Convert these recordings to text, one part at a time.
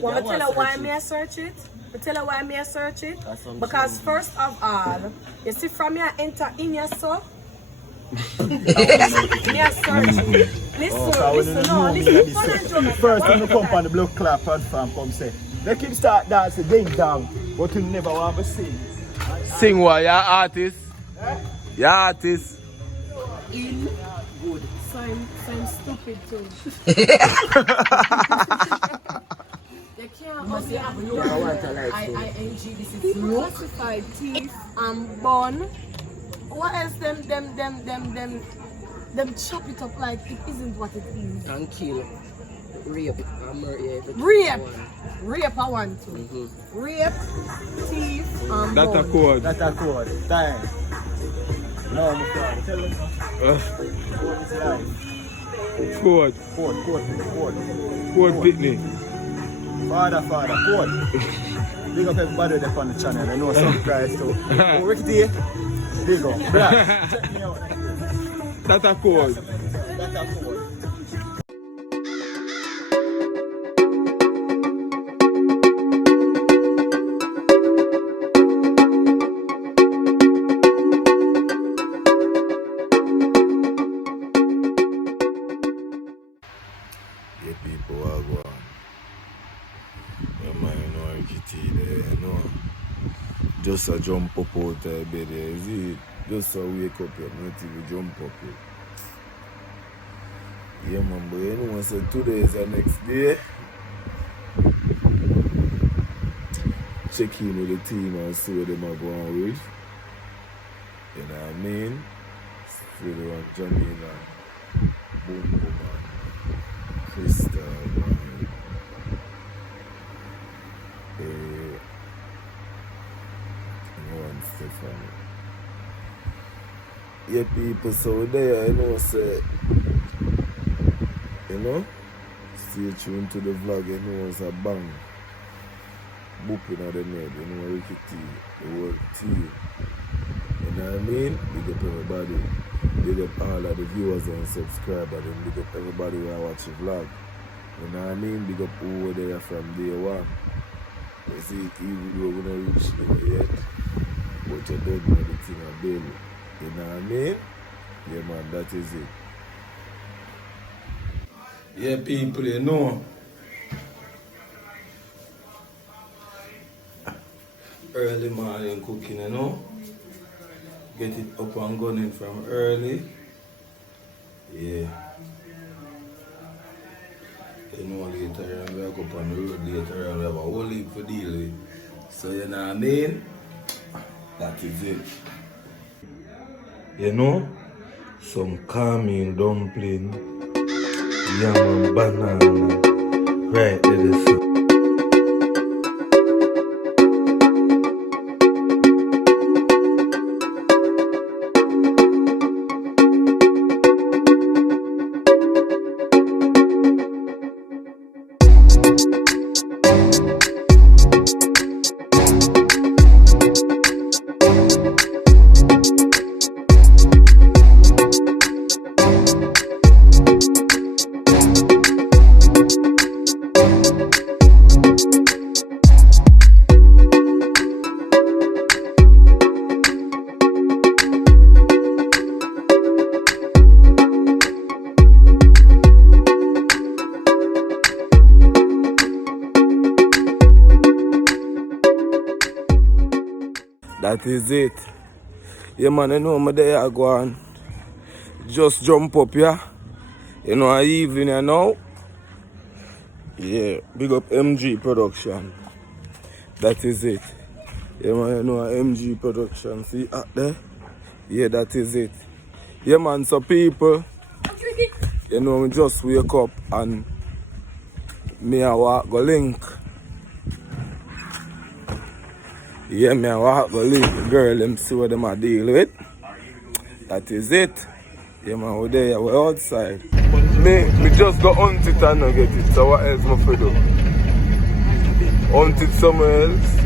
Want me tell you why me I search it? Me tell you why me I search it? Because first of all, you see from your enter in your soul. Me I search it. Listen. First time you come on the block clap and from come say, they keep start dancing ding dong, but you never want to sing. Sing what? Your artist? Your artist? In good. So I'm stupid too. They can't only have ING. This is classified teeth and bun. What else them chop it up like it isn't what it is. And kill. Rape. Rape I want to. Rape, teeth, and That's a bun. code. That's a code. Time. No, I'm sorry. Tell us. Code. Code Pitney. Father, code. Big up everybody that's on the channel. I know some guys too. Oh, Ricky T. Big up. Check me out. That's a code. That's a code. Yeah, people are going. Yeah, man, you know, Ricky T there, you know. Just a jump up out of bed there, see? Just a wake up, you not even jump up yet. Yeah, man, but you know, so today is the next day. Check in with the team and see what them are going with. You know what I mean? See the one Jamaican, boom, man. Crystal, man. Stefan. Yeah, people, so there, you know, say, you know, stay tuned to the vlog, you know, it's a bang. Booping on the net, you know, Ricky T, the word T. You know what I mean? Big up everybody. Big up all of the viewers and subscribers, and big up everybody who are watching vlog. You know what I mean? Big up over there from day one. You see, even though we don't reach there yet, but you don't know the thing about it. You know what I mean? Yeah, man, that is it. Yeah, people, you know. Early morning cooking, you know. Get it up and going from early. Yeah. You know, later on we go up on the road later on we have a whole heap to deal with. So you know what I mean? That is it. You know? Some calming dumpling, yam and banana. Right there is it. That is it. Yeah, man, you know me there go on. Just jump up, yeah. You know, I evening you know. Yeah, big up MG production. That is it. Yeah, man, you know MG production. See out there? Yeah, that is it. Yeah, man, so people, you know, me just wake up and me I walk go link. Yeah, me I walk go link the girl, them see what them are deal with. That is it. Yeah, man, we're there, we're outside. Me just go hunt it and not get it. So what else am I for do? Hunt it somewhere else.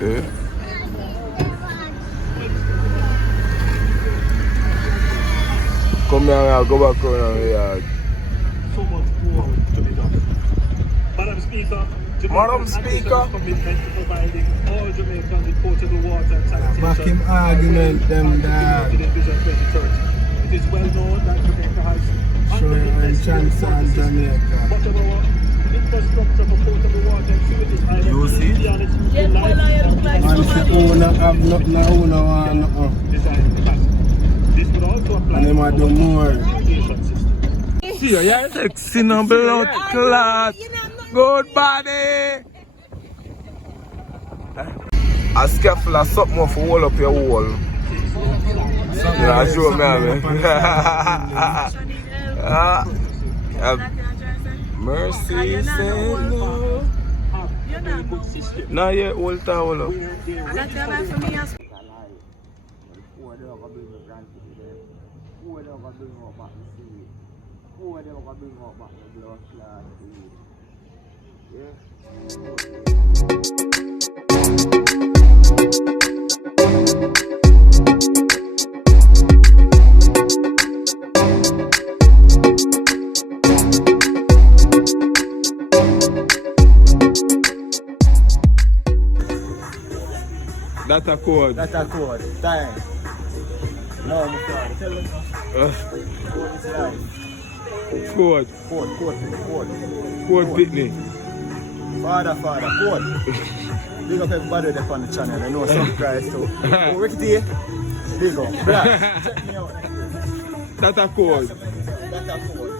Yeah. Come here and go back around the yard. So much more to be done. Madam Speaker, Madam Speaker, commitment to providing all Jamaicans with potable water and sanitation. Back him argument them that. Vision 2030. It is well known that Jamaica has Sure, and chance on Jamaica. much of our infrastructure for potable water and sewage is You see? Yeah, boy, I look like And somebody. she owner have nothing, owner want nothing. design capacity. This would also apply And him a do more. irrigation system. see you're sexy no blood clot. Good body. As careful as something more for hold up your wall. Yeah, show me. Mercy say no. Now you hold towel up. That's a code. That's a code. Time. No, I'm sorry. Tell them now. Code is life. Code. Code Pitney. Father, code. Big up everybody that's on the channel. I know subscribe too. Oh, Ricky, big up. Brad, check me out. That's a code. That's a code.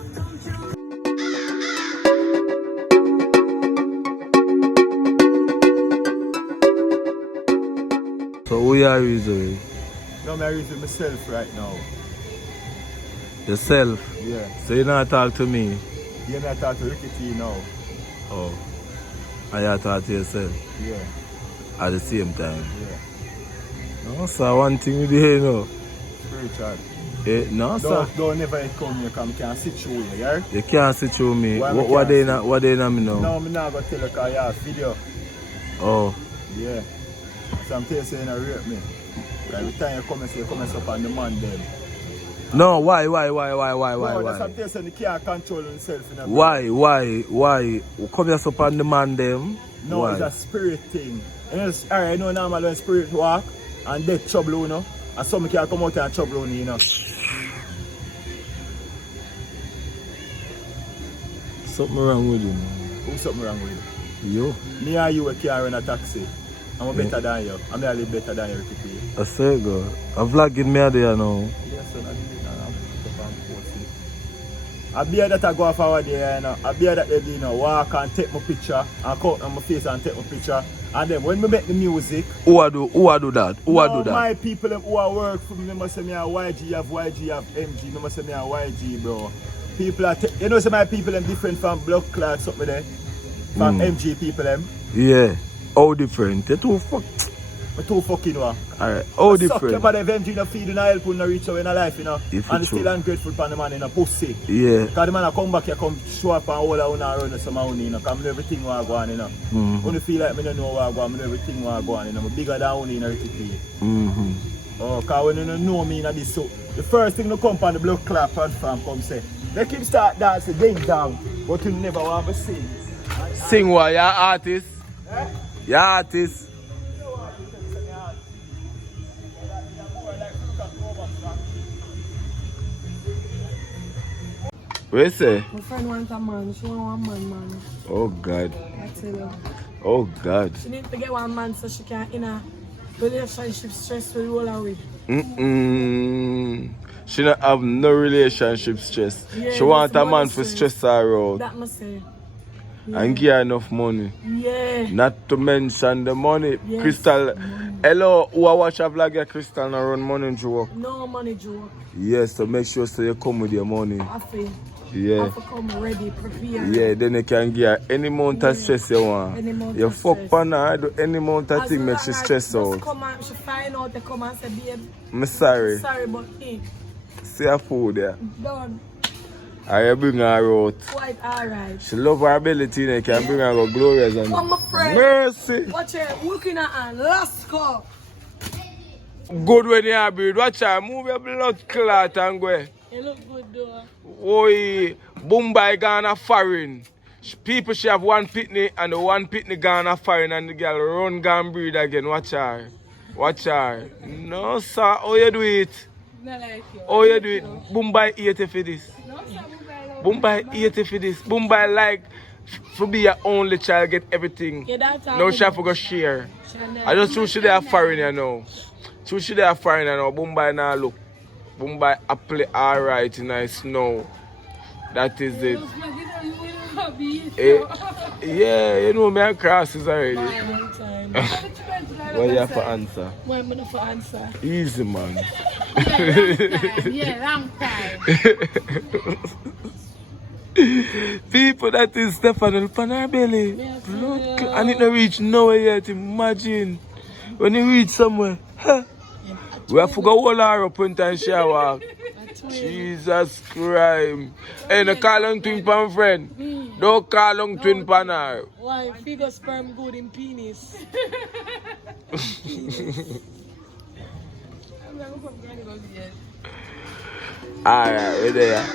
So who are you doing? No, I'm using myself right now. Yourself? Yeah. So you not talk to me? You're not talking to Ricky T now. Oh. And you talk to yourself Yeah. at the same time? Yeah. No, sir, one thing you do here, no. Spiritual. No, sir. Don't never come here, come can sit through you, yeah? You can't sit through me. Why What we they can't not me now? No, I'm not going to tell you because you have video. Oh. Yeah. So I'm telling you, you don't rape me. Every time you come up on the man them. No, why? No, that's what I'm telling you, you can't control yourself. In a Why? Come here up on the man them? No, why? it's a spirit thing. Alright, you know normal when spirit walk and death trouble, you know. And some can come out and trouble you know. Something wrong with you, man. Who's something wrong with you? You? Me and you can run a taxi. I'm better than you. I'm a little better than you, Ricky. I say, God. I'm vlogging me there now. Yes, son, I did it and I'm put up and post it. I bear that I go off over there, you know. I bear that they do, you know, walk and take my picture and cut on my face and take my picture. And then when we make the music, Who I do that? Who I do that? My people who are work for me, they must say me a YG have MG, they must say me a YG, bro. People are, you know, some my people them different from blood clot something there. From MG people them. Yeah. How different? They too Too fucking what? Alright. How Suck different? your body, MG no feed, no help, no reach out in a life, you know. If And it's still true. ungrateful for the man in a pussy. Yeah. Because the man a come back here, come show up and all I want to run some money, you know. Because I know everything what I go on, you know. When you feel like I don't know what I go on, I know everything what I go on, you know. I'm bigger than only in everything. Oh, because when you don't know me in this, so the first thing to come on the blood clap and from come say, they keep start dancing, ding dong, but you never want to sing. Sing what? You're artist? Eh? You're artist? What you say? My friend wants a man. She want one man. Oh God. I tell her. Oh God. She needs to get one man so she can in a relationship stress will roll away. She don't have no relationship stress. Yeah, She want that's a man money for stress. stress her out That must say. and give her enough money. Yeah. Not to mention the money. Yes, Crystal, money. hello, who I watch a vlog of Crystal and run money into work? No money joke. Yes, so make sure so you come with your money. I feel. I Yeah. have to come ready, prepared. Yeah, then you can give her any amount of stress you want. Any amount You of fuck stress. on her, do any amount of As thing make long she as stress just out. Come and she find out they come and say, babe, I'm sorry. sorry, but hey, See her food there. done. I bring her out. Quite alright. She love her ability and you can bring her go glorious and Oh, my friend. mercy. Watch her, looking at her, last call. Good when you are breed. Watch her, move your blood clot and go. You look good though. Oi, Mumbai gone foreign. People she have one pitney and the one pitney gone foreign and the girl run gone breed again. Watch her. Watch her. No sir, how you do it? Not like you. How you do it? Mumbai 80 for this. No, sir, Mumbai 80 for this. Mumbai like for be your only child get everything. Yeah, that's how No she have to go share. I just choose she there foreign you know. Choose she there foreign you know. Mumbai now look. Mumbai I play alright in the snow. That is it. Yeah, you know me and crosses already. What you have to answer? What am I for answer? Easy man. Yeah, long time. People that is Stefan upon her belly. Look, and it not reach nowhere yet. Imagine. When you reach somewhere, huh? We have to go hold her up one time she walk. Jesus Christ. Hey, no call on twin pan friend. Don't call on twin pan her. Why? Figure sperm good in penis. Alright, we're there.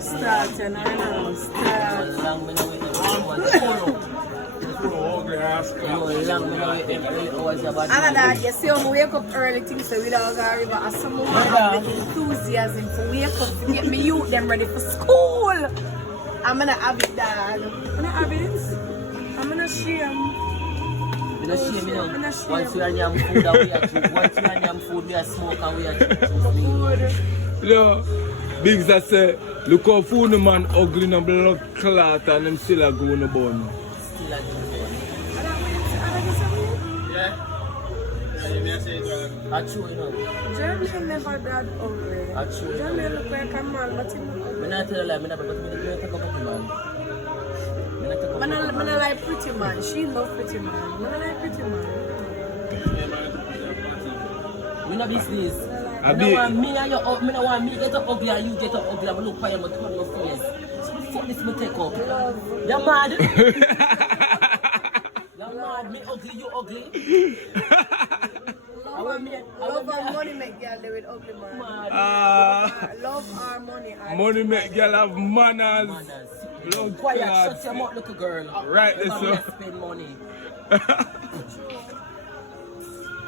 Start, you know, start. And that you see how I wake up early things so we don't go river as someone have the enthusiasm for wake up to get me youth them ready for school. I'm gonna have it dog. I'm gonna have it. I'm gonna share. I'm gonna share me now. Once we are yam food and we are drink. Once we are yam food we are smoke and we are drink. No, Biggs that say, look how food the man ugly in a blood clot and them still a go in the bun. Still a drink. I true, you know. Jeremy never that ugly. I true. Jeremy look like a man, but he I'm not telling you, I'm not, but I'm going to take up a man. I like pretty man. She love pretty man. I like pretty man. We no business. I don't want me and you up. I don't want me get up ugly and you get up ugly. I look for you and turn your face. So the fuck this me take up? You're mad? You're mad? Me ugly, you ugly? Love and money make girl live with ugly man. Love our money. Money make girl have manners. Blood Quiet, clot. shut your mouth, little girl. Right, this one. Spend money.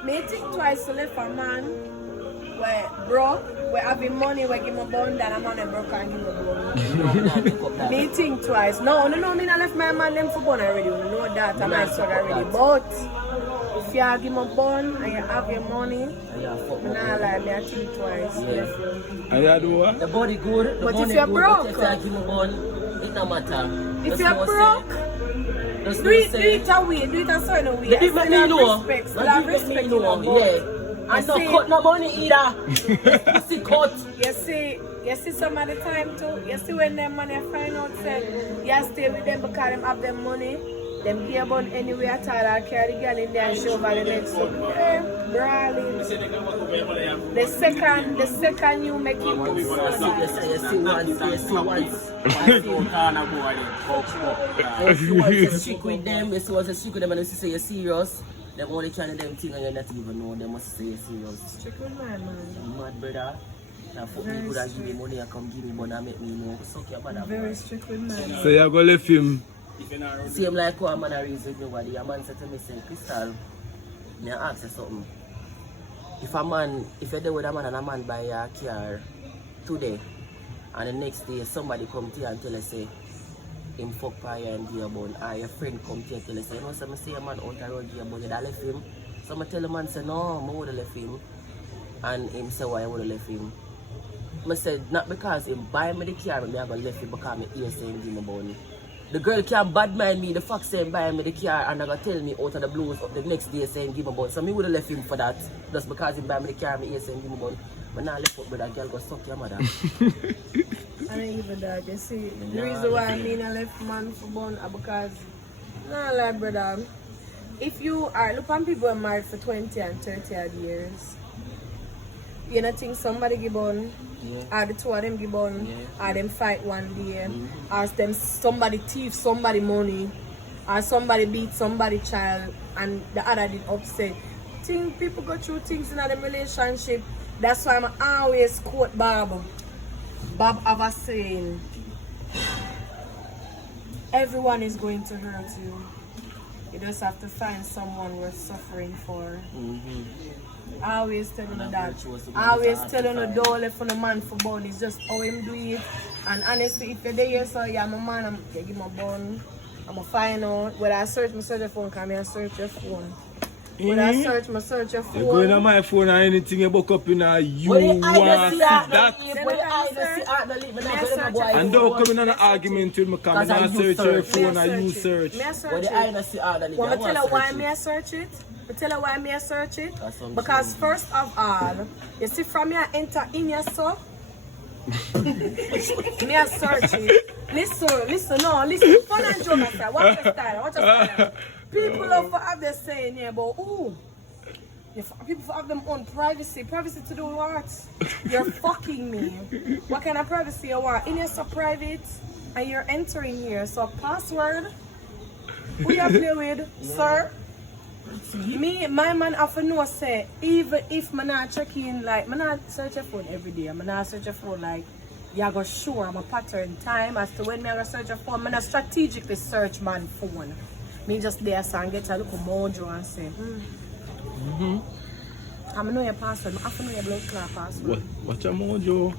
Me think twice to left a man where broke, where having money, where give me bond, and I'm on a broke and give me bond. Me think twice. No, me not left my man them for bond already. You know that, I'm not sorry already. But if you give me bond and you have your money, nah, like me, I think twice. And you do what? The body good, the but money if you're good, broke, but if you give me bond, it no matter. If you're broke, do it away, do it a certain way. They make me know. Still have respect, Yeah. And no cut no money either. Pussy cut. You see some of the time too. You see when them money find out say you stay with them because them have them money. Them pay about anywhere at all. I carry the girl in there and show over the next so brawling. The second you make it move. You see once. You want to stick with them, you see what's a stick with them and you say you're serious. They're only trying to them thing and you not even know them must say you're serious. Stick with my man. Mad brother. Now fuck me good and give me money and come give me money and make me know. Suck your mother. Very strict with my man. So you go left him Same like how a man a reason with nobody. A man said to me, say, Crystal, me ask you something. If you're there with a man and a man buy a car today, and the next day somebody come to you and tell you, say, him fuck by you and give you a bun, or your friend come to you and tell you, say, you know, so I say a man out the road give you a bun, you left him. So I tell the man, say, no, I would have left him. And him say, why I would have left him. I said, not because him buy me the car, but I going to left him because my ear say him give me a bun. The girl can't bad mind me, the fuck saying buy me the car and I got tell me out of the blues the next day saying give me a bun. So me would have left him for that. Just because he buy me the car and my ear saying give me a bun. But now I left up with that girl go suck your mother. I ain't even that, you see. The reason why I mean I left man for bun is because, nah like brother, if you are, look on people are married for 20 and 30 odd years. You know think somebody give bun, or the two of them give bun, or them fight one day, or them somebody thief somebody money, or somebody beat somebody child and the other did upset. Think people go through things in a relationship. That's why I'm always quote Bob. Bob have a saying, everyone is going to hurt you. You just have to find someone worth suffering for. I always tell you that. I always tell you don't left for the man for bun. It's just how him do it. And honestly, if you're there, so yeah, I'm a man, I'm give him a bun. I'm going to find out. When I search your phone, come here, search your phone. When I search your phone. You go in my phone and anything you book up in a you want to see that. And don't come in an argument with me because I search your phone and you search. I search it. Want to tell you why I search it? Because first of all, you see from your enter in your soul, me a search it. Listen, fun and joke aside. Watch your style. People love to have their saying here, but people have them own privacy. Privacy to do what? You're fucking me. What kind of privacy you want? In here so private, and you're entering here. So password, who you play with, sir? Me, my man often know say, even if I'm not checking, like, I'm not search your phone every day. I'm not search your phone like, you go sure I'm a pattern time as to when I search your phone. I'm not strategically search my phone. Me just there so and get a little mojo and say, I know your password. I know your blood clot password. What's your mojo?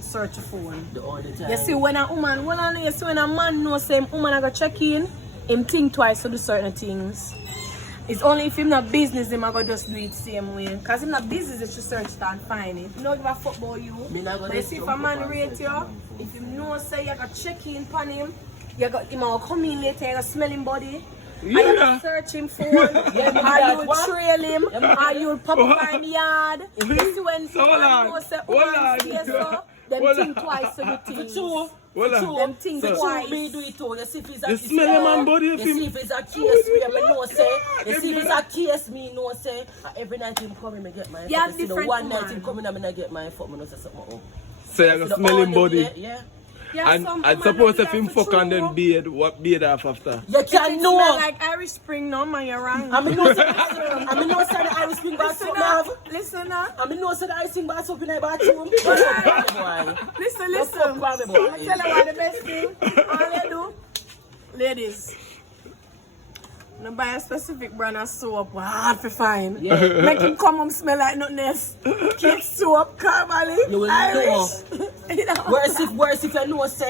Search your phone. All the time. You see when a woman, when a man knows same woman I go check in, him think twice to do certain things. It's only if him not business, him I go just do it same way. Cause him not business, they should search it and find it. You know give a fuck about you. But you see if a man rate you, if you know say you got check in upon him, you got him will come in later, you got smell him body. Yeah. Are you search him for? Are you trail him? Are you pop up in the yard? You see when someone say, oh, them think twice to do things. Them think twice. Me do it too. You see if it's a you smell man body. You see if it's a case where me know say. You see if it's a case me know say. Every night him coming me get my yeah, fuck. You see the one night him coming and me get my fuck. Me know say something up. So you go smell him body. Yeah. Yeah, and suppose if him fuck and then beard, what beard off after? You can know. Like Irish Spring, no man, you're wrong. I mean, no, say the Irish Spring bath soap have. Listen now. I mean, no, say the Irish Spring bath soap in the bathroom. Listen. I'm tell you what the best thing. All they do, ladies. No buy a specific brand of soap, hard to find. Yeah. Make him come home smell like nothing else. Cake soap, Carmally, you will Irish. You know? Worse if you know, say,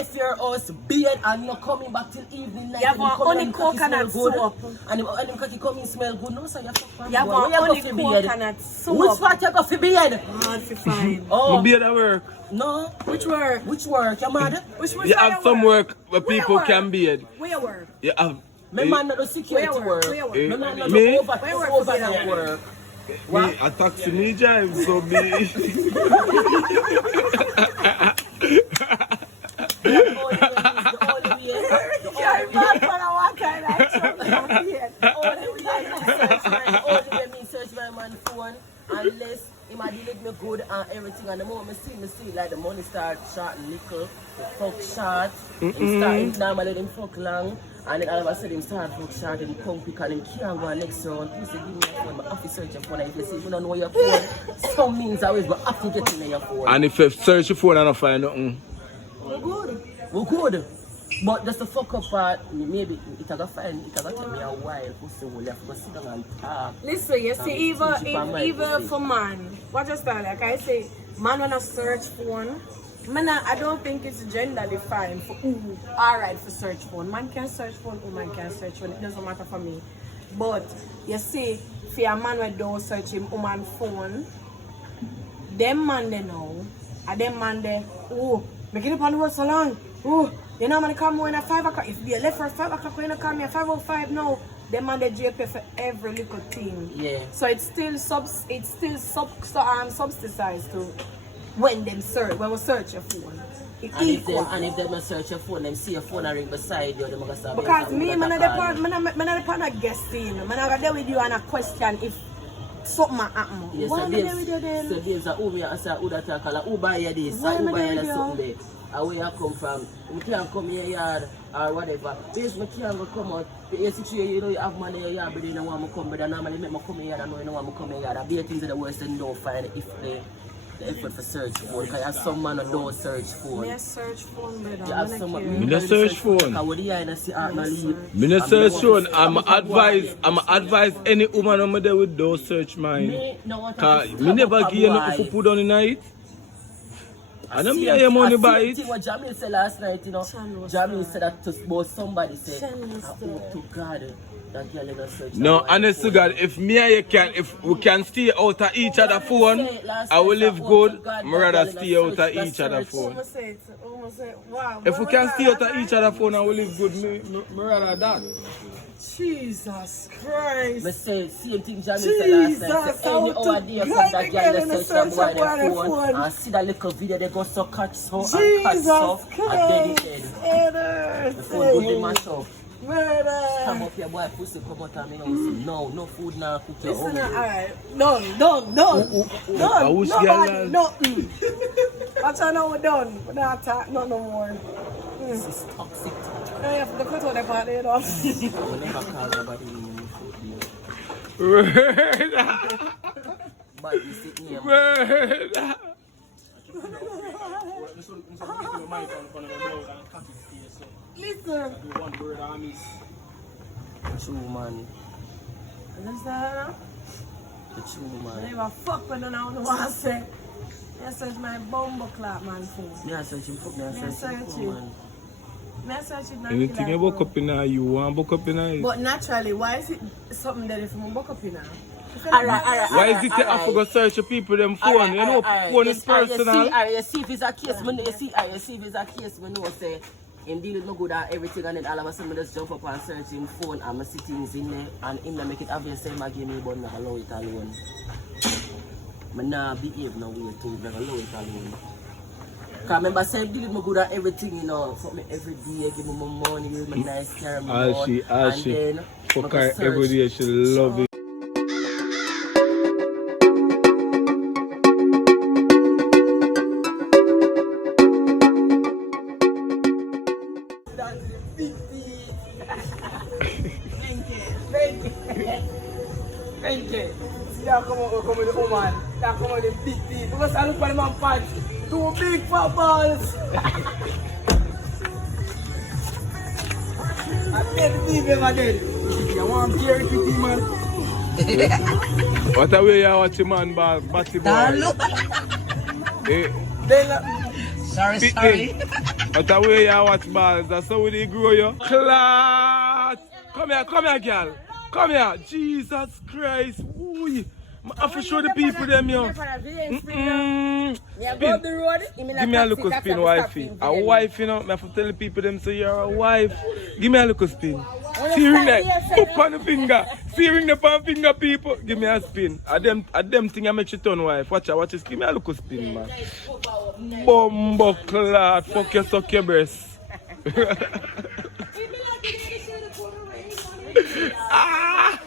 if your house beard and not coming back till evening night. You have only coconut soap. And him cocky coming smell good, no, so you fuck you have only coconut soap. Which part you got for beard? Hard to find. My beard at work. No. Which work? You mad? Which you have some work where people can beard. Where work? You have. My man not do security work. My man not do overnight work. Me, a taxi me drive, so me. Search my man phone unless he might delete me good and everything. And the moment me see like the money start short nickel, the fuck short. Him normally him fuck long. And then all of a sudden, him start fuck short and he come quick and him can't go next round. Please give me your phone, but I have to search your phone. And if you see, you don't know your phone, some means always, but I have to get in your phone. And if you search your phone and I find nothing. We're good. But just to fuck up part, maybe it a go find, it a go take me a while. Pussy will have to go sit down and talk. Listen, you see, even for man, what you start like I say, man wanna search phone. Man, I don't think it's gender defined for alright for search phone. Man can search phone, woman can search phone. It doesn't matter for me. But you see, for a man who don't search him woman phone, them man they know, and them man they make it up on the road so long. You know, man come when at 5 o'clock. If they left for 5 o'clock, when you come here 5:05 now, them man they JP for every little thing. Yeah. So it's still subsidized to when we search your phone. It's equal. And if them search your phone, them see your phone and ring beside you, they must start. Because me, man, I'm not guessing. Man, I there with you and a question if something happen. Yes, why am I there with you then? So there's a who I say who that talk, who buy you this, who buy you something. And where you come from, we can't come in your yard or whatever. Because we can't go come out. You know you have money in your yard, but you don't want to come. But normally make me come in your yard and you don't want to come in your yard. And be things that the worst they don't find if the effort for search phone. Because you have some man who don't search phone. Me search phone, brother. You have some man Me not search phone. Me not search phone. I'm advise any woman over there with those search mine. Cause me never give you nothing for put on the night. I don't hear your money by it. What Jamil said last night, you know. Jamil said that to both somebody said, oh to God, that girl in a search. No, honest to God, if me and you can, if we can stay out of each other phone, I will live good. I'd rather stay out of each other phone. If we can stay out of each other phone, I will live good. Me rather that. Jesus Christ. I say same thing Jamil said last night. Say any hour day from that girl in search for their phone and see that little video they go so catch so and catch so and then it dead. The phone go to mash up. Come up your boy pussy come out and me know no food now cook your own. Listen, alright. Done. Nobody, nothing. That's how now we're done. We're not talking no more. This is toxic. No, you have to cut out the part there, though. I will never call nobody but you sit here. Listen. True man. Understand? The true I man. never fuck with no one who I say. Yes, it's my bumbo clap man phone. Me I search him for me. I search him man. Anything you book up in her, you want book up in her? But naturally, why is it something that if you book up in her? Why is it you have to go search your people them phone? You know, phone is personal. You see if it's a case, you see if it's a case, we know say him deal with no good at everything and then all of a sudden I just jump up and search him phone and I see things in there and him make it obvious say I give me but not allow it alone. I not behave no way to never allow it alone. Cause remember saying deal with me good at everything, you know, fuck me every day, give me my money, give me nice care of my All she fuck her every day, she love it. Thank you. See how come with the woman, that come with the big teeth. Because I look at the man pants, 2 big fat balls. I get the teeth ever dead. You want to carry the teeth, man? What a way you watch your man ball, batty ball. Sorry. What a way you watch balls, that's how they grow you. Class! Come here, girl. Come here, Jesus Christ. Ooh. I have to show the people them, yo. Spin. Give me a little spin, wifey. A wife, you know. I have to tell the people them, say you're a wife. Give me a little spin. See ring there. Up on the finger. See ring the palm finger, people. Give me a spin. A them thing I make you turn wife. Watch this. Give me a little spin, man. Bumbo clot. Fuck you, suck your breast. Ah!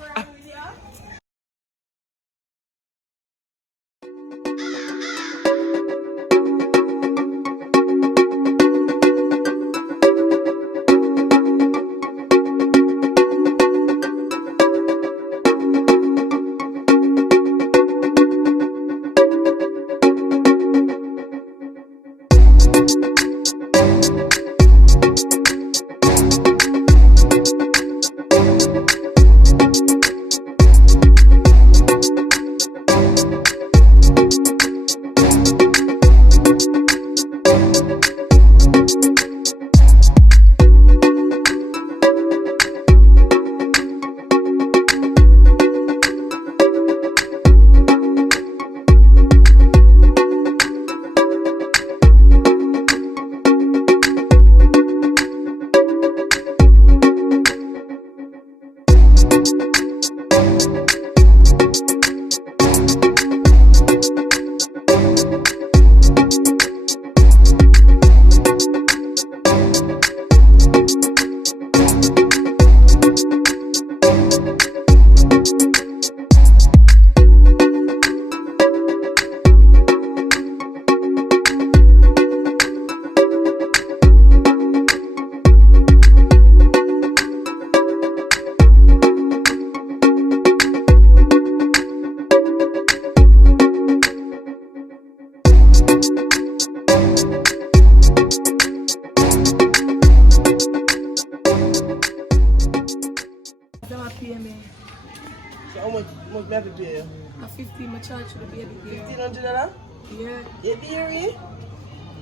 Much me have to pay you? A 15 my charge to the baby there. $1,500? Yeah. You dearie?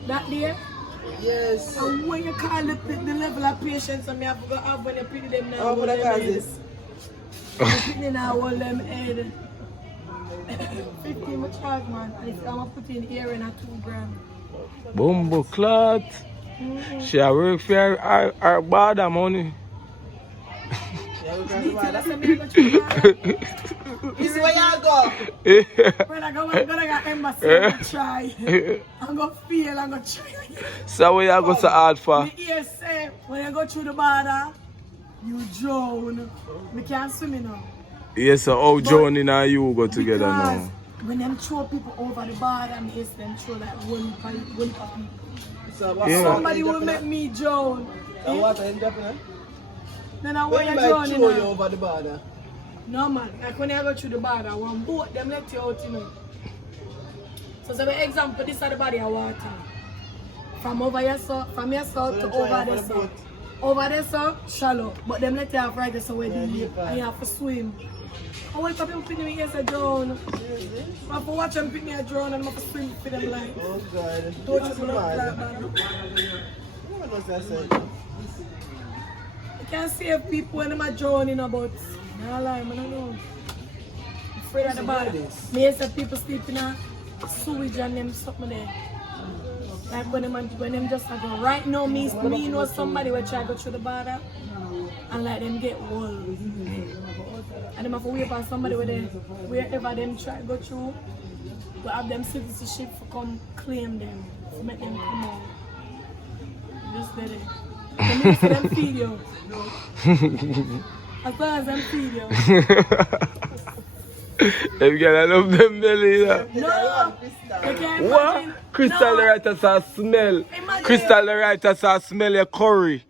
That there? Yes. And when you call the level of patience and me have to go have when you pity them now. How would I call this? You pity now hold them head. 15 my charge man. And if I'm gonna put in here in a 2 gram. Bumbo clot. She a work for her bother money. This is where y'all go. When I go, I'm gonna get embassy and try. I'm gonna feel, I'm gonna try. So where you go so hard for? The ear say, when you go through the border, you drown. We can't swim now. Yes, so how Johnny and you go together now? When them throw people over the border, and yes, them throw like one people. So Yeah. Somebody will make me drown. And what are you definitely? Then I When want you you might drown, throw you over the border. No man, like when I go through the border, one boat, them let you out, you know. So for example, this is the body of water. From over here, so, from here, so to over there, so. Over there, so, shallow. But them let you have right there, so where they live. And you have to swim. I want people pick me here, so drown. I have to watch them pick me a drown and I have to swim for them like. Oh God. Don't you know that, man? What was that said? You can't save people when they're drowning about. No lie, man, I don't know. I'm afraid of the body. Me say people sleep in a sewage and them something there. Like when them just go. Right now, me know somebody will try to go through the border and let them get wool. And them have to wait for somebody with them, wherever them try to go through, to have them citizenship to come claim them, to make them come out. Just let it. Them need to them feed you. As long as them feed you. Them girl, I love them belly. No! You can't What? imagine. Crystal No. right as a smell. Imagine. Crystal right as a smell your curry.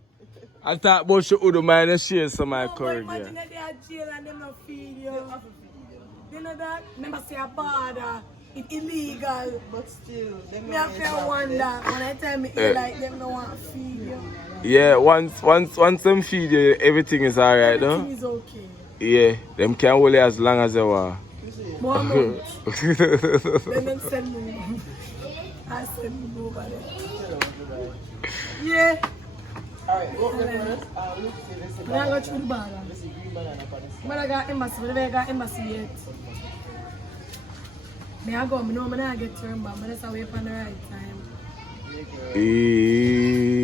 I thought about you would mind to share some of my curry. Imagine Yeah. that they are jail and them not feed you. You know that? Never say a border. It's illegal. But still, them Me have to wonder when I tell me like them don't want to feed you. Yeah, once them feed you, everything is alright, though. Everything is okay. Yeah, them can hold you as long as they want. 1 month. Then them send me. I send me over there. Yeah. Alright, go for the first. Look, see this. When I go through the border. When I got embassy, but I got embassy yet. Me I go, I know I get turned back, but that's how we on the right time.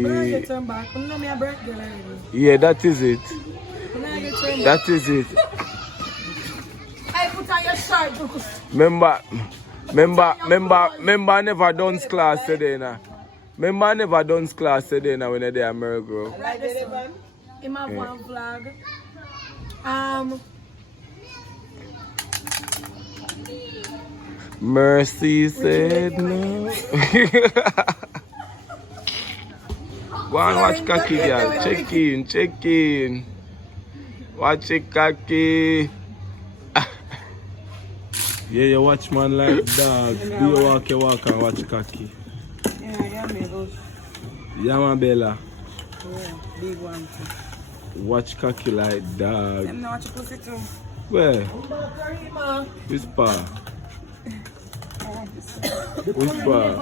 When I get turned back, I know me a birthday already. Yeah, that is it. When I get turned back, That is it. I put on your shirt. Remember I never done class today now. Remember I never done class today now when I did America. Like this one. In my one vlog. Mercy said no. Go and watch Kaki, girl. Check in. Watch it, Kaki. Yeah, you watch man like dog. Do you walk and watch Kaki? Yeah, me go. Yeah, man, Bella. Yeah, big one too. Watch Kaki like dog. I'm not watch pussy too. Where? Whisper. Whisper.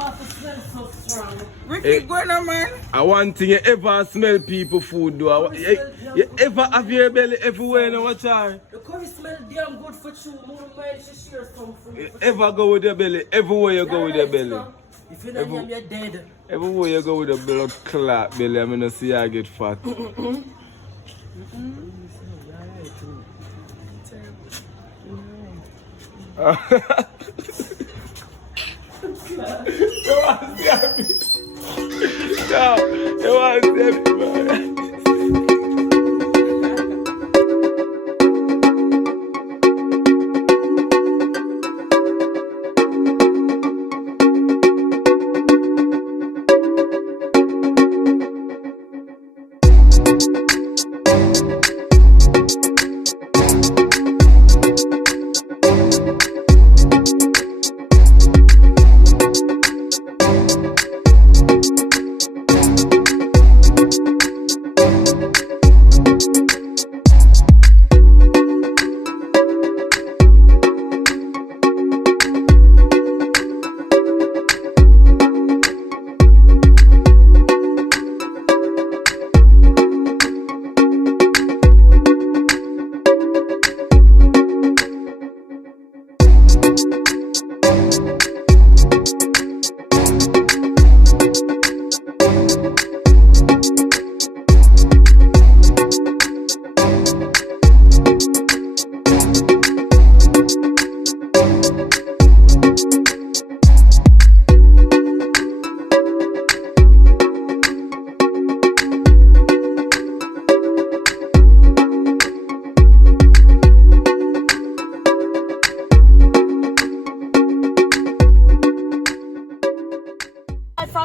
Ricky, go on, man. I want thing you ever smell people food though. You ever have your belly everywhere now, watch her? The curry smell damn good for you. More mind she share some food. You ever go with your belly? Everywhere you go with your belly. If you don't have you're dead. Everywhere you go with a blood clot belly, I mean to see you get fat. You want to see me?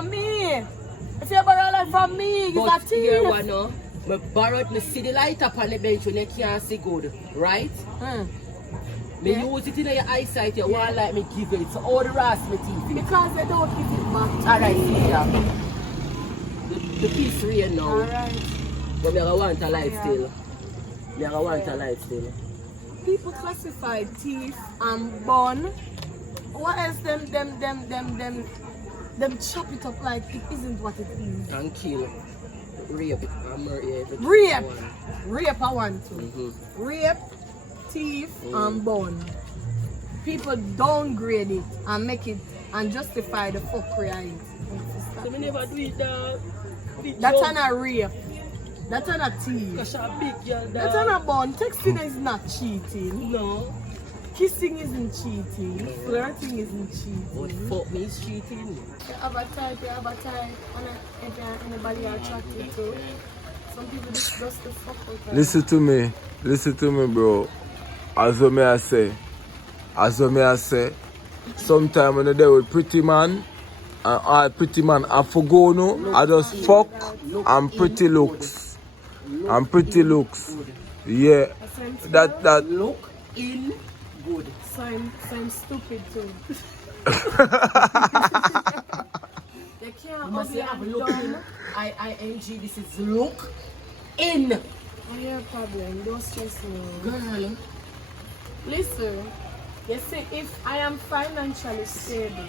from me. If you borrow light from me, you But a here thief. one no, me borrowed me see the light up on the bench when you can't see good, right? Me use it in your eyesight, you want like me give it. So all the rest me teeth. Because they don't give it back. Alright, sister. The piece real now. Alright. But me I want a light still. Me I want a light still. People classify thief and bun. What else them chop it up like it isn't what it is. And kill. Rape. Everything. Rape I want to. Rape, thief and bun. People downgrade it and make it and justify the fuckery of it. So me never do it dog. That's not a rape. That's not a thief. Because a big girl That's dog. not a bun. Texting is not cheating. No. Kissing isn't cheating. Flirting isn't cheating. But fuck me is cheating. You have a type. And if anybody you're attracted to. Some people just the fuck out of Listen to me, bro. As what me I say, sometime when I there with pretty man, and all pretty man I forgo no, I just fuck and pretty looks. And pretty looks. Yeah. That Look in good. So I'm stupid too. They can't You must ugly have and look in. dumb. I-I-N-G, this is look in. I hear a problem. Don't stress me. Girl. Listen, you see, if I am financially stable,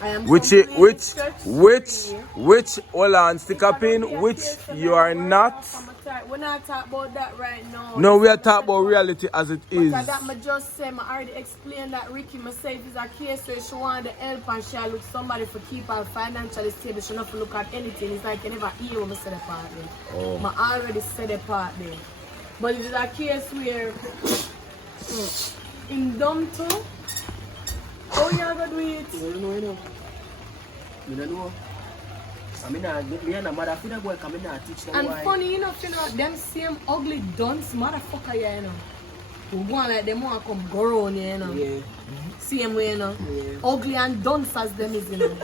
I am which hold on, stick up in which you are not. We're not talking about that right now. No, we are talking about reality as it is. But that I just say, I already explained that Ricky myself is a case where she want the help and she look somebody for keep her financially stable. She not look at anything. It's like you never hear when I say the part there. I already said the part there. But it is a case where in dumb too, how you gonna do it? You don't know. I mean, me and a mother feel that boy coming and teach them And why. funny enough, you know, them same ugly dunce motherfucker, you know. Who go on like them want to come go around, you know. Yeah. Same way, you know. Yeah. Ugly and dunce as them is, you know.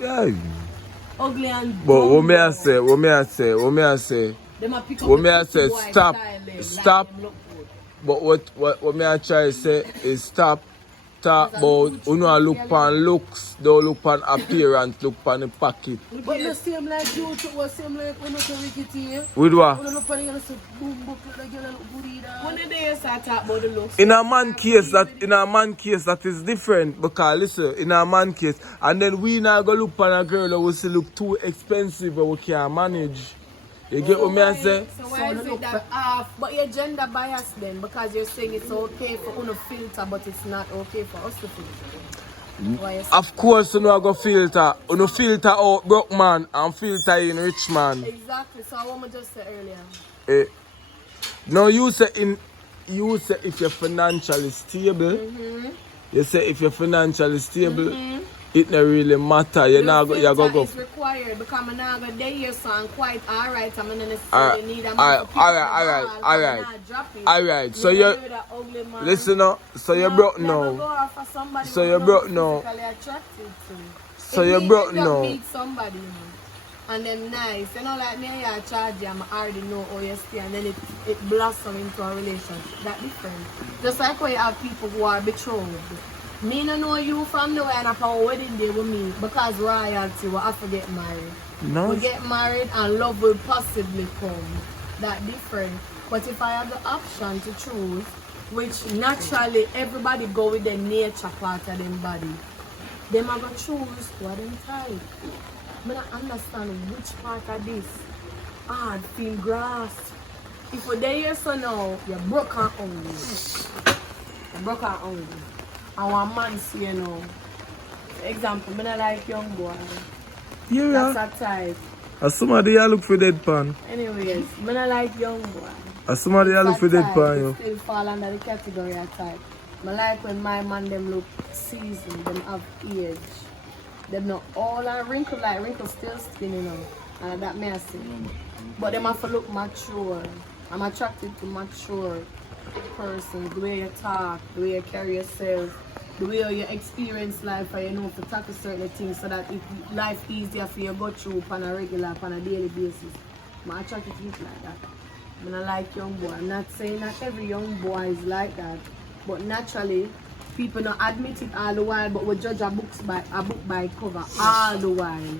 Yeah. Ugly and But dumb, what me I you say, Them a pick up what the me I pretty say, boy stop, style, them, stop. like them look good. But what me I try to say is stop talk about you know look pan looks, don't look pan appearance, look pan the pocket. But the same like you, was same like when you say Ricky T. With what? When you look on you say boom boom, like you look good either. When the day you start talking about the looks. In a man case that is different because listen, in a man case and then we now go look pan a girl that will say look too expensive but we can't manage. You get what me I say? So why is it that half? But you're gender biased then because you're saying it's okay for uno filter but it's not okay for us to filter. Why you say Of course you know I go filter. You know filter out broke man and filter in rich man. exactly. So what I just said earlier. No, you say if you're financially stable, you say if you're financially stable, it not really matter. You're not go. You're go. It's required because I'm not gonna day here, so I'm quite alright. I'm gonna necessarily need a man to pick Alright. So you listen up. So you're broke now. So you're broke now. So you're broke now. Meet somebody, you know, and then nice. You know, like me, I charge you. I already know OST, and then it blossom into a relationship. That different. Just like when you have people who are betrothed. Me no know you from the way and upon wedding day with me because royalty will have to get married. No. We get married and love will possibly come. That different. But if I have the option to choose, which naturally everybody go with their nature part of them body, them are gonna choose what them type. I don't understand which part of this feel grasped. If you're there so now, you're broken only. You're broken only. And one man say, you know, for example, I don't like young boy. Yeah. That's a type. As somebody you look for dead pan. Anyways, I don't like young boy. As somebody you look for dead pan, They yo. still fall under the category of type. I like when my man them look seasoned, them have age. Them not all are wrinkled like wrinkles still skin, you know. And that may I say. But them have to look mature. I'm attracted to mature persons, the way you talk, the way you carry yourself. the way you experience life and you know to tackle certain things so that if life easier for you go through on a regular, on a daily basis. I try to think like that. I'm not like young boy. I'm not saying that every young boy is like that, but naturally, people don't admit it all the while, but we judge a book by cover all the while.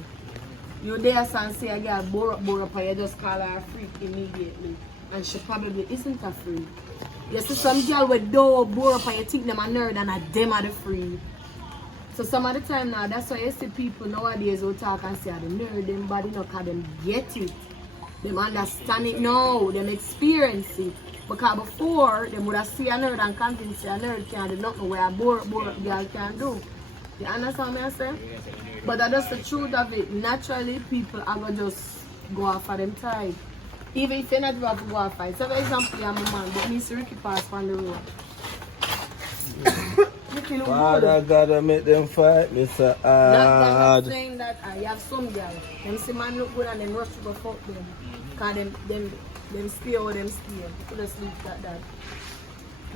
You there and say a girl bore up and you just call her a freak immediately. And she probably isn't a freak. You see some girl with door bore up and you think them a nerd and a them are the freak. So some of the time now, that's why you see people nowadays who talk and say the nerd, them body not because them get it. Them understand it now, them experience it. Because before, them would have seen a nerd and convinced a nerd can't do nothing where a bore up girl can do. You understand what I'm saying? But that's the truth of it. Naturally, people are going to just go off for them time. Even if you're not going to go off for it. So for example, I'm a man, but me see Ricky pass on the road. Ricky look Father good. gotta make them fight, Mr. Not saying that you have some girl. Them see man look good and them rush to go fuck them. Because them stay or them stay. So they sleep like that.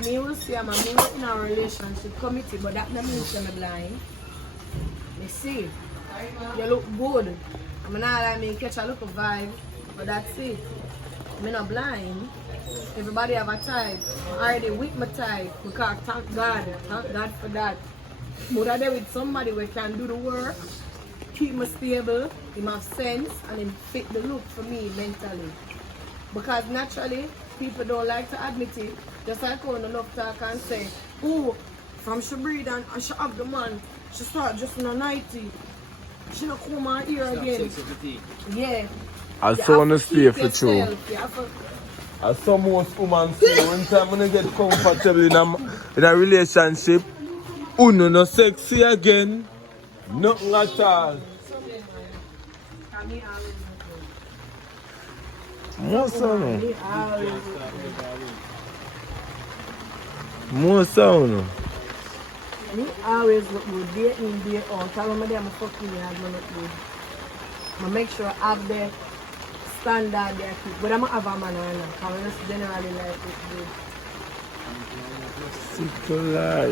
Me will say I'm in a relationship committed, but that doesn't mean I'm blind. You see, you look good. I'm not like me catch a look of vibe, but that's it. I'm not blind. Everybody have a type. I'm already with my type because thank God for that. But I'm there with somebody who can do the work, keep me stable, him have sense, and him fit the look for me mentally. Because naturally, people don't like to admit it. Just like when enough talk and say, oh, from she breed and she have the man, she start just in a 90. She not come out here again. Yeah. I saw on the stay for true. true. As some most women say, when time when you get comfortable in a relationship, uno no sexy again, nothing at all. More sound. More sound. Me always look good day in, day out. Tell me I'm fucking hard, I look good. I make sure I have the standard there, but I'm not have a man or not. I just generally like it good.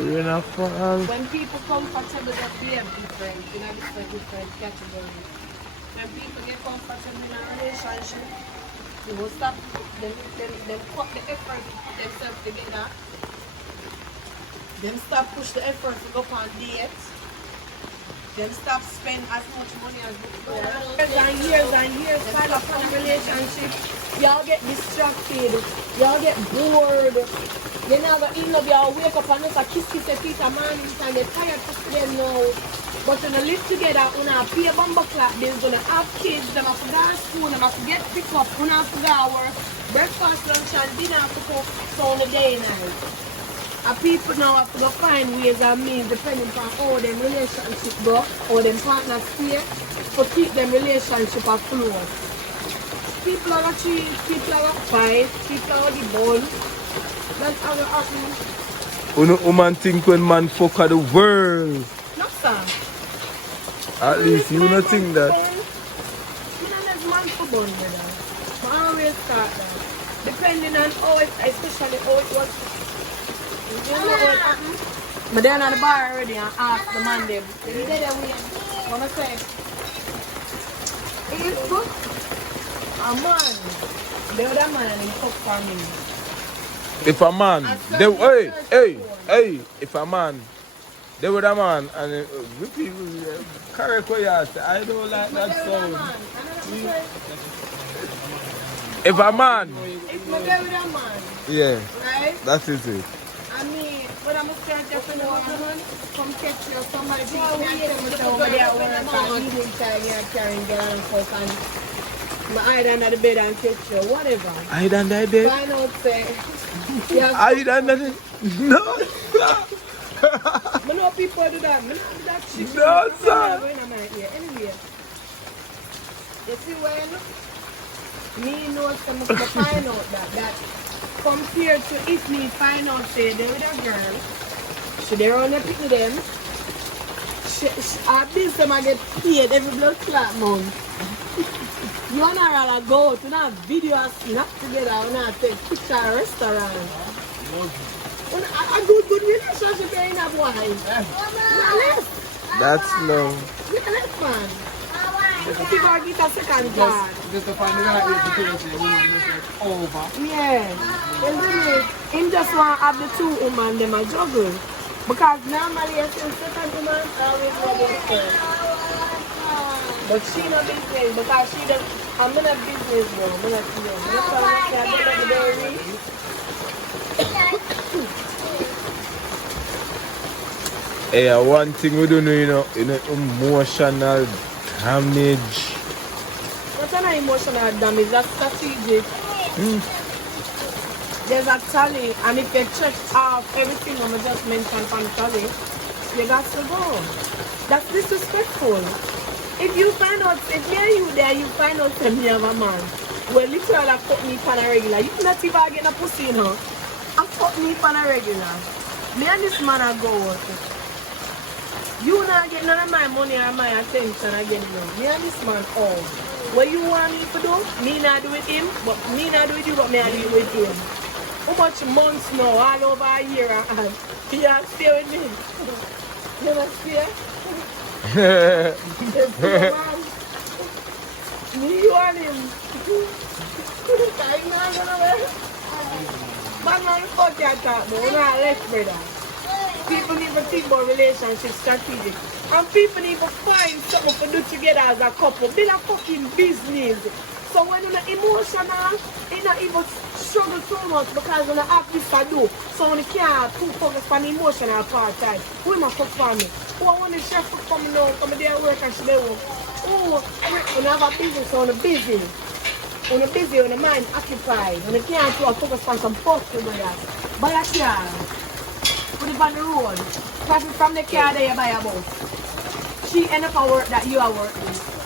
You're not fun. When people comfortable, they are different, in a different category. When people get comfortable in a relationship, they will stop, them cut the effort to put themselves together. Them stop push the effort to go on dates. Them stop spend as much money as before. Years and years pile up on a relationship. Y'all get distracted. Y'all get bored. You never end up, y'all wake up and just a kiss a feet a morning and they're tired to them now. But when you live together, when you pay a bumper clock bills, when you have kids, them have to go to school, them have to get picked up, when you have to go to work, breakfast, lunch and dinner have to cook, so on the day and night. And people now have to go find ways and means depending on how them relationship go, how them partners stay, to keep them relationship afloat. People are going to cheat, people are going to fight, people are going to bone. That's how it happens. When a woman think when man fuck of the world. No, sir. At least you don't think that. You know, there's man for bone, brother. I always start that. Depending on how it, especially how it was. You know how it happens? But then at the bar already and ask the man them. If you did that way, what I say? If a man, the other man and he fuck for me. If a man, if a man, they were a man and correct what you say, I don't like that sound. If a man, if my there with a man, yeah, right? that is it. I mean, but I'm scared that when a woman come catch you, somebody think me and tell me over there at work and evening time you're carrying girl and fuck and my hide under the bed and catch you, whatever. Hide under the bed? Find out say, hide under the no. I know people do that. I don't do that shit. No, sir. Anyway, you see when me know some of find out that compared to if me find out say they with a girl, she there on the pick with them, at least them I get paid every blood clot month. You wanna rather go to that video and snap together and take picture at a restaurant. A good relationship in a boy. Not less. That's love. Not less, man. People are get a second card. Just to find the right situation, woman is like over. Yeah. Well, really, him just want to have the two women them a juggle. Because normally I see second woman always want to first. But she not business because she does. I'm not business girl. I'm not you. That's why I say I'm not very rich. Hey, one thing we don't know, you know, emotional damage. That's not emotional damage, that's strategic. There's a tally, and if you check off everything I'm just mentioned from the tally, you got to go. That's disrespectful. If you find out, if me and you there, you find out that me have a man, well, literally fuck me on a regular. You not even getting a pussy, you know. I fuck me on a regular. Me and this man are go out. You not get none of my money or my attention again, no. Me and this man, oh. What you want me to do? Me not do with him, but me not do with you, but me I do it with him. How much months now, all over a year, and he has stay with me. You know, stay? Me, you and him. I'm not gonna wear. But man, fuck your talk, though. We're not left, brother. People need to think about relationships strategic. And people need to find something to do together as a couple. Build a fucking business. So when you're emotional, you're not even struggle so much because when you have this to do. So when you can't too focus on the emotional part time, who am I fuck for me? Who I want the chef to come now, come there work and she there work. Oh, when you have a business, so when you're busy. When you're busy, when your mind occupied. When you can't focus on some fuck together. Buy a car. Put it on the road. Pass it from the car there you buy a bus. She end up at work that you are working.